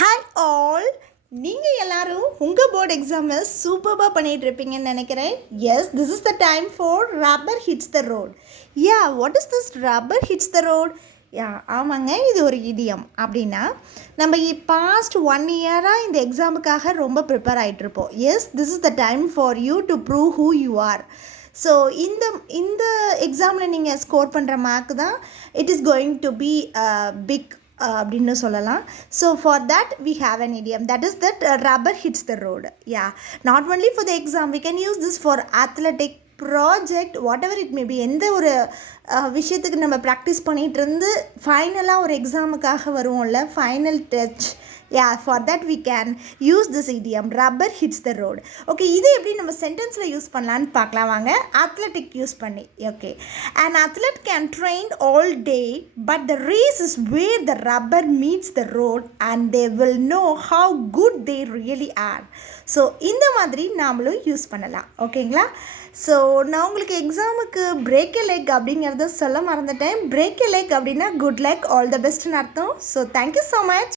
Hi all, நீங்கள் எல்லாரும் உங்கள் போர்டு எக்ஸாமை சூப்பராக பண்ணிகிட்டு இருப்பீங்கன்னு நினைக்கிறேன். Yes, this is the time for rubber hits the road. Yeah, what is this rubber hits the road? Yeah, ஆமாங்க, இது ஒரு இடியம். அப்படின்னா நம்ம பாஸ்ட் 1 இயராக இந்த எக்ஸாமுக்காக ரொம்ப ப்ரிப்பேர் ஆகிட்ருப்போம். Yes, this is the time for you to prove who you are. So இந்த எக்ஸாமில் நீங்கள் ஸ்கோர் பண்ணுற மார்க் தான் it is going to be big அப்படின்னு சொல்லலாம். So for that we have an idiom, that is that rubber hits the road. Yeah, not only for the exam, we can use this for athletic project, whatever it may be. எந்த ஒரு விஷயத்துக்கு நம்ம practice பண்ணிகிட்டு இருந்து ஃபைனலாக ஒரு எக்ஸாமுக்காக வருவோம்ல, final touch. Yeah, for that we can use this idiom, rubber hits the road. Okay, இது எப்படி நம்ம சென்டென்ஸில் யூஸ் பண்ணலான்னு பார்க்கலாம் வாங்க. அத்லெட்டிக் யூஸ் பண்ணி. Okay, an athlete can train all day, but the race is where the rubber meets the road and they will know how good they really are. So இந்த மாதிரி நாமளும் யூஸ் பண்ணலாம். ஓகேங்களா? So நான் உங்களுக்கு எக்ஸாமுக்கு break எ leg அப்படிங்கிறத சொல்ல மறந்துட்டேன். பிரேக் எ லெக் அப்படின்னா குட் லக், ஆல் த பெஸ்ட்னு அர்த்தம். So thank you so much.